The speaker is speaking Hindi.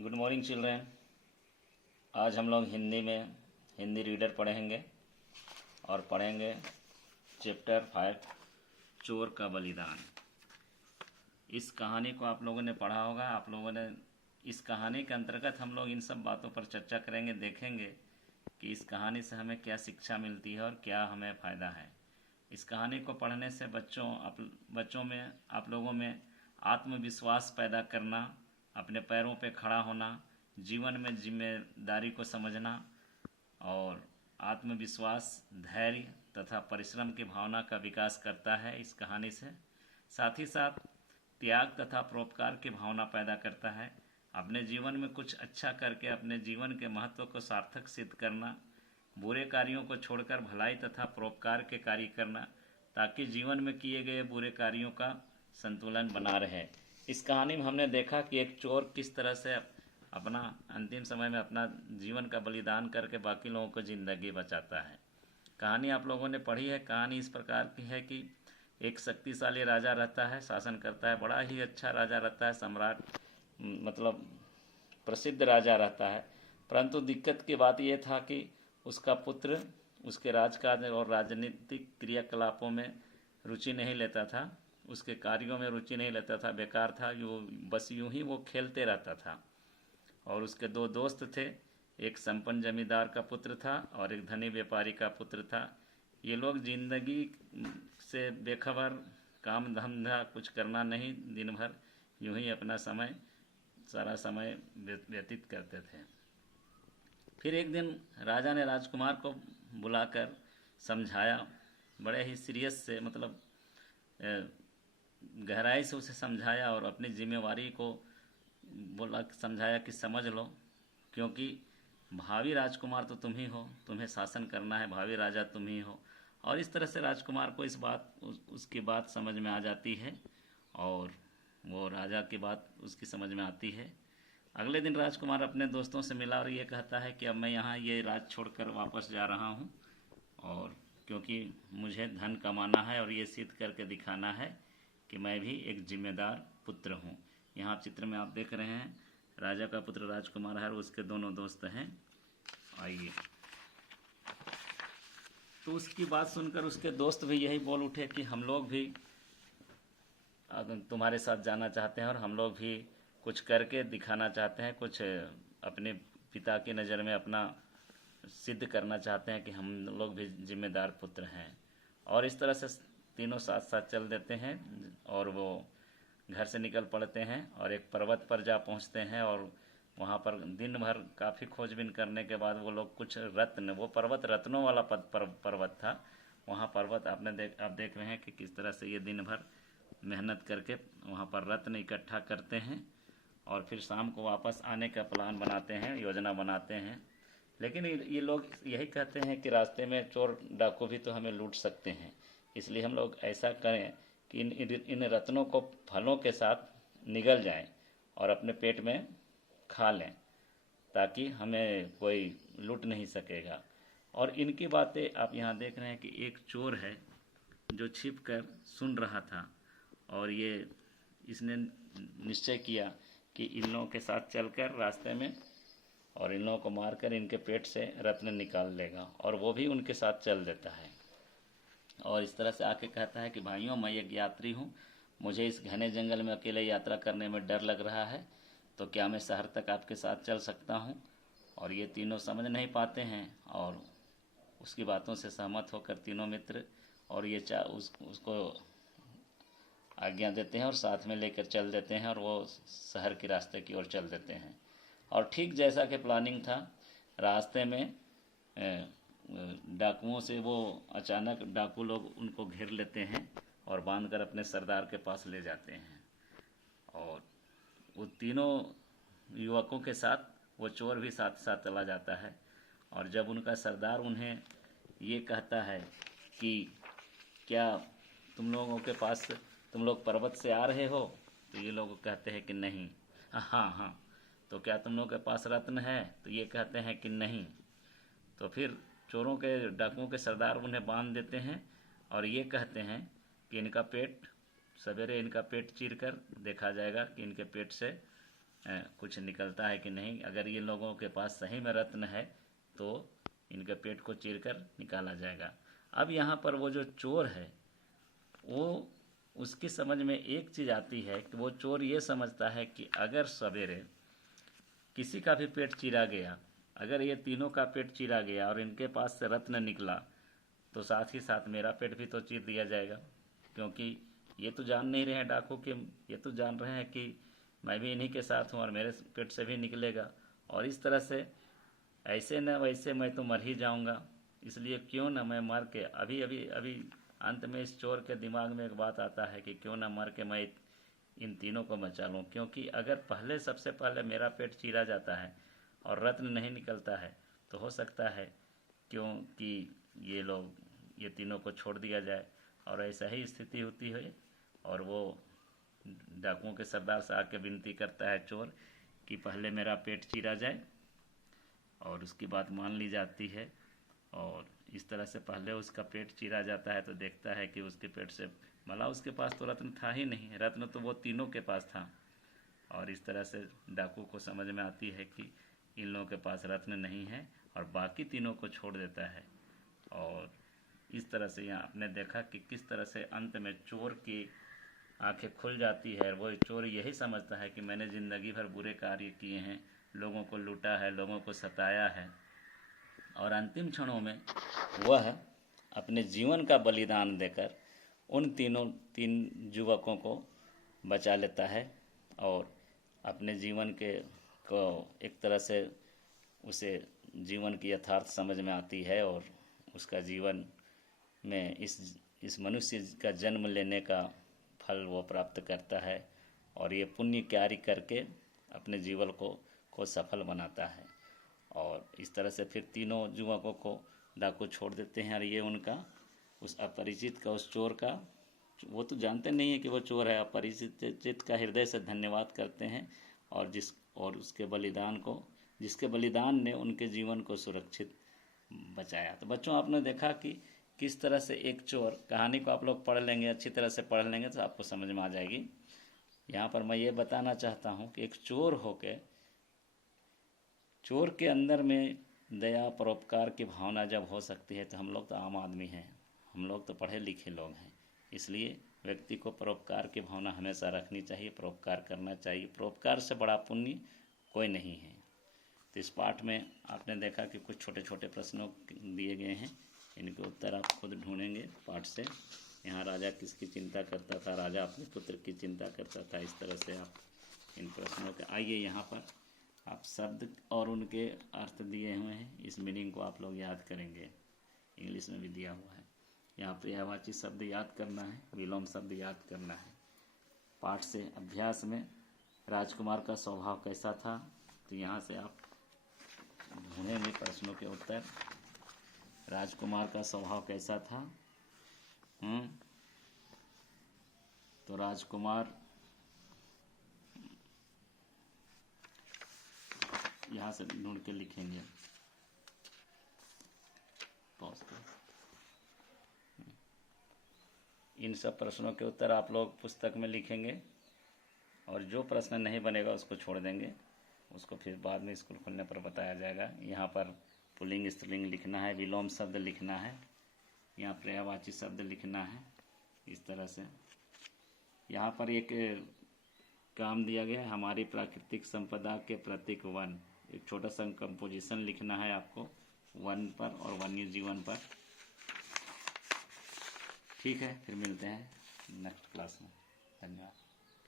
Good morning children. आज हम लोग हिंदी रीडर पढ़ेंगे और पढ़ेंगे चैप्टर 5 चोर का बलिदान। इस कहानी को आप लोगों ने पढ़ा होगा। आप लोगों ने इस कहानी के अंतर्गत हम लोग इन सब बातों पर चर्चा करेंगे, देखेंगे कि इस कहानी से हमें क्या शिक्षा मिलती है और क्या हमें फ़ायदा है। इस कहानी को पढ़ने से बच्चों में, आप लोगों में आत्मविश्वास पैदा करना, अपने पैरों पे खड़ा होना, जीवन में जिम्मेदारी को समझना और आत्मविश्वास, धैर्य तथा परिश्रम की भावना का विकास करता है इस कहानी से। साथ ही साथ त्याग तथा परोपकार की भावना पैदा करता है। अपने जीवन में कुछ अच्छा करके अपने जीवन के महत्व को सार्थक सिद्ध करना, बुरे कार्यों को छोड़कर भलाई तथा परोपकार के कार्य करना, ताकि जीवन में किए गए बुरे कार्यों का संतुलन बना रहे। इस कहानी में हमने देखा कि एक चोर किस तरह से अपना अंतिम समय में अपना जीवन का बलिदान करके बाकी लोगों को ज़िंदगी बचाता है। कहानी आप लोगों ने पढ़ी है। कहानी इस प्रकार की है कि एक शक्तिशाली राजा रहता है, शासन करता है, बड़ा ही अच्छा राजा रहता है, सम्राट, मतलब प्रसिद्ध राजा रहता है। परंतु दिक्कत की बात यह था कि उसका पुत्र उसके राजकाज और राजनीतिक क्रियाकलापों में रुचि नहीं लेता था, उसके कार्यों में रुचि नहीं लेता था, बेकार था, जो बस यूं ही वो खेलते रहता था। और उसके दो दोस्त थे, एक संपन्न जमींदार का पुत्र था और एक धनी व्यापारी का पुत्र था। ये लोग जिंदगी से बेखबर, काम धंधा कुछ करना नहीं, दिन भर यूं ही अपना सारा समय व्यतीत करते थे। फिर एक दिन राजा ने राजकुमार को बुलाकर समझाया, बड़े ही सीरियस से, मतलब गहराई से उसे समझाया और अपनी जिम्मेवारी को समझाया कि समझ लो, क्योंकि भावी राजकुमार तो तुम ही हो, तुम्हें शासन करना है, भावी राजा तुम ही हो। और इस तरह से राजकुमार को उसकी बात समझ में आ जाती है और वो राजा की बात उसकी समझ में आती है। अगले दिन राजकुमार अपने दोस्तों से मिला और ये कहता है कि अब मैं यहाँ ये राज छोड़कर वापस जा रहा हूँ, और क्योंकि मुझे धन कमाना है और ये सिद्ध करके दिखाना है कि मैं भी एक जिम्मेदार पुत्र हूँ। यहाँ चित्र में आप देख रहे हैं राजा का पुत्र राजकुमार है और उसके दोनों दोस्त हैं। आइए, तो उसकी बात सुनकर उसके दोस्त भी यही बोल उठे कि हम लोग भी तुम्हारे साथ जाना चाहते हैं और हम लोग भी कुछ करके दिखाना चाहते हैं, कुछ अपने पिता की नज़र में अपना सिद्ध करना चाहते हैं कि हम लोग भी जिम्मेदार पुत्र हैं। और इस तरह से तीनों साथ साथ चल देते हैं और वो घर से निकल पड़ते हैं और एक पर्वत पर जा पहुंचते हैं। और वहाँ पर दिन भर काफ़ी खोजबीन करने के बाद वो लोग कुछ रत्न, वो पर्वत रत्नों वाला पर्वत था, वहाँ पर्वत आप देख रहे हैं कि किस तरह से ये दिन भर मेहनत करके वहाँ पर रत्न इकट्ठा करते हैं और फिर शाम को वापस आने का प्लान बनाते हैं, योजना बनाते हैं। लेकिन ये लोग यही कहते हैं कि रास्ते में चोर डाकू भी तो हमें लूट सकते हैं, इसलिए हम लोग ऐसा करें कि इन रत्नों को फलों के साथ निगल जाएं और अपने पेट में खा लें, ताकि हमें कोई लूट नहीं सकेगा। और इनकी बातें आप यहाँ देख रहे हैं कि एक चोर है जो छिपकर सुन रहा था और इसने निश्चय किया कि इन लोगों के साथ चलकर रास्ते में और इन लोगों को मारकर इनके पेट से रत्न निकाल लेगा, और वो भी उनके साथ चल देता है। और इस तरह से आके कहता है कि भाइयों, मैं एक यात्री हूँ, मुझे इस घने जंगल में अकेले यात्रा करने में डर लग रहा है, तो क्या मैं शहर तक आपके साथ चल सकता हूँ? और ये तीनों समझ नहीं पाते हैं और उसकी बातों से सहमत होकर तीनों मित्र और ये उसको आज्ञा देते हैं और साथ में लेकर चल देते हैं और वो शहर के रास्ते की ओर चल देते हैं। और ठीक जैसा कि प्लानिंग था, रास्ते में डाकुओं से वो अचानक डाकू लोग उनको घेर लेते हैं और बांधकर अपने सरदार के पास ले जाते हैं। और वो तीनों युवकों के साथ वो चोर भी साथ साथ चला जाता है। और जब उनका सरदार उन्हें ये कहता है कि क्या तुम लोग पर्वत से आ रहे हो, तो ये लोग कहते हैं कि नहीं। हाँ हाँ, तो क्या तुम लोगों के पास रत्न है? तो ये कहते हैं कि नहीं। तो फिर चोरों के, डाकुओं के सरदार उन्हें बांध देते हैं और ये कहते हैं कि सवेरे इनका पेट चीर कर देखा जाएगा कि इनके पेट से कुछ निकलता है कि नहीं। अगर ये लोगों के पास सही में रत्न है तो इनके पेट को चीरकर निकाला जाएगा। अब यहाँ पर वो जो चोर है वो उसकी समझ में एक चीज़ आती है कि वो चोर ये समझता है कि अगर सवेरे किसी का भी पेट चीरा गया, अगर ये तीनों का पेट चीरा गया और इनके पास से रत्न निकला तो साथ ही साथ मेरा पेट भी तो चीर दिया जाएगा, क्योंकि ये तो जान नहीं रहे हैं डाकू कि ये तो जान रहे हैं कि मैं भी इन्हीं के साथ हूँ और मेरे पेट से भी निकलेगा, और इस तरह से ऐसे न वैसे मैं तो मर ही जाऊँगा, इसलिए क्यों ना मैं मर के अभी अभी अभी अंत में इस चोर के दिमाग में एक बात आता है कि क्यों ना मर के मैं इन तीनों को बचा लूँ, क्योंकि अगर पहले सबसे पहले मेरा पेट चीरा जाता है और रत्न नहीं निकलता है तो हो सकता है क्योंकि ये तीनों को छोड़ दिया जाए, और ऐसा ही स्थिति होती है। और वो डाकुओं के सरदार से आके विनती करता है चोर कि पहले मेरा पेट चीरा जाए, और उसकी बात मान ली जाती है। और इस तरह से पहले उसका पेट चीरा जाता है तो देखता है कि उसके पेट से भला उसके पास तो रत्न था ही नहीं, रत्न तो वो तीनों के पास था। और इस तरह से डाकू को समझ में आती है कि इन लोगों के पास रत्न नहीं है और बाकी तीनों को छोड़ देता है। और इस तरह से यहाँ आपने देखा कि किस तरह से अंत में चोर की आंखें खुल जाती है। वो चोर यही समझता है कि मैंने ज़िंदगी भर बुरे कार्य किए हैं, लोगों को लूटा है, लोगों को सताया है, और अंतिम क्षणों में वह अपने जीवन का बलिदान देकर उन तीन युवकों को बचा लेता है, और अपने जीवन को एक तरह से उसे जीवन की यथार्थ समझ में आती है, और उसका जीवन में इस मनुष्य का जन्म लेने का फल वो प्राप्त करता है, और ये पुण्य कार्य करके अपने जीवन को सफल बनाता है। और इस तरह से फिर तीनों युवकों को डाकू छोड़ देते हैं, और ये उनका उस अपरिचित का, उस चोर का, वो तो जानते नहीं है कि वो चोर है, अपरिचित का हृदय से धन्यवाद करते हैं, और उसके बलिदान को, जिसके बलिदान ने उनके जीवन को सुरक्षित बचाया। तो बच्चों आपने देखा कि किस तरह से एक चोर, कहानी को आप लोग पढ़ लेंगे, अच्छी तरह से पढ़ लेंगे तो आपको समझ में आ जाएगी। यहाँ पर मैं ये बताना चाहता हूँ कि एक चोर होके, चोर के अंदर में दया परोपकार की भावना जब हो सकती है तो हम लोग तो आम आदमी हैं, हम लोग तो पढ़े लिखे लोग हैं, इसलिए व्यक्ति को परोपकार की भावना हमेशा रखनी चाहिए, परोपकार करना चाहिए। परोपकार से बड़ा पुण्य कोई नहीं है। तो इस पाठ में आपने देखा कि कुछ छोटे छोटे प्रश्नों दिए गए हैं, इनके उत्तर आप खुद ढूंढेंगे पाठ से। यहाँ राजा किसकी चिंता करता था? राजा अपने पुत्र की चिंता करता था। इस तरह से आप इन प्रश्नों के, आइए यहाँ पर आप शब्द और उनके अर्थ दिए हुए हैं, इस मीनिंग को आप लोग याद करेंगे, इंग्लिश में भी दिया हुआ है। यहाँ पर्यायवाची शब्द याद करना है, विलोम शब्द याद करना है। पाठ से अभ्यास में राजकुमार का स्वभाव कैसा था, तो यहाँ से आप ढूंढेंगे प्रश्नों के उत्तर। राजकुमार का स्वभाव कैसा था? तो राजकुमार, यहाँ से ढूंढ के लिखेंगे। इन सब प्रश्नों के उत्तर आप लोग पुस्तक में लिखेंगे, और जो प्रश्न नहीं बनेगा उसको छोड़ देंगे, उसको फिर बाद में स्कूल खुलने पर बताया जाएगा। यहाँ पर पुल्लिंग स्त्रीलिंग लिखना है, विलोम शब्द लिखना है, यहाँ पर्यायवाची शब्द लिखना है। इस तरह से यहाँ पर एक काम दिया गया है, हमारी प्राकृतिक संपदा के प्रतीक वन। एक छोटा सा कंपोजिशन लिखना है आपको वन पर और वन्य जीवन पर। ठीक है, फिर मिलते हैं नेक्स्ट क्लास में। धन्यवाद।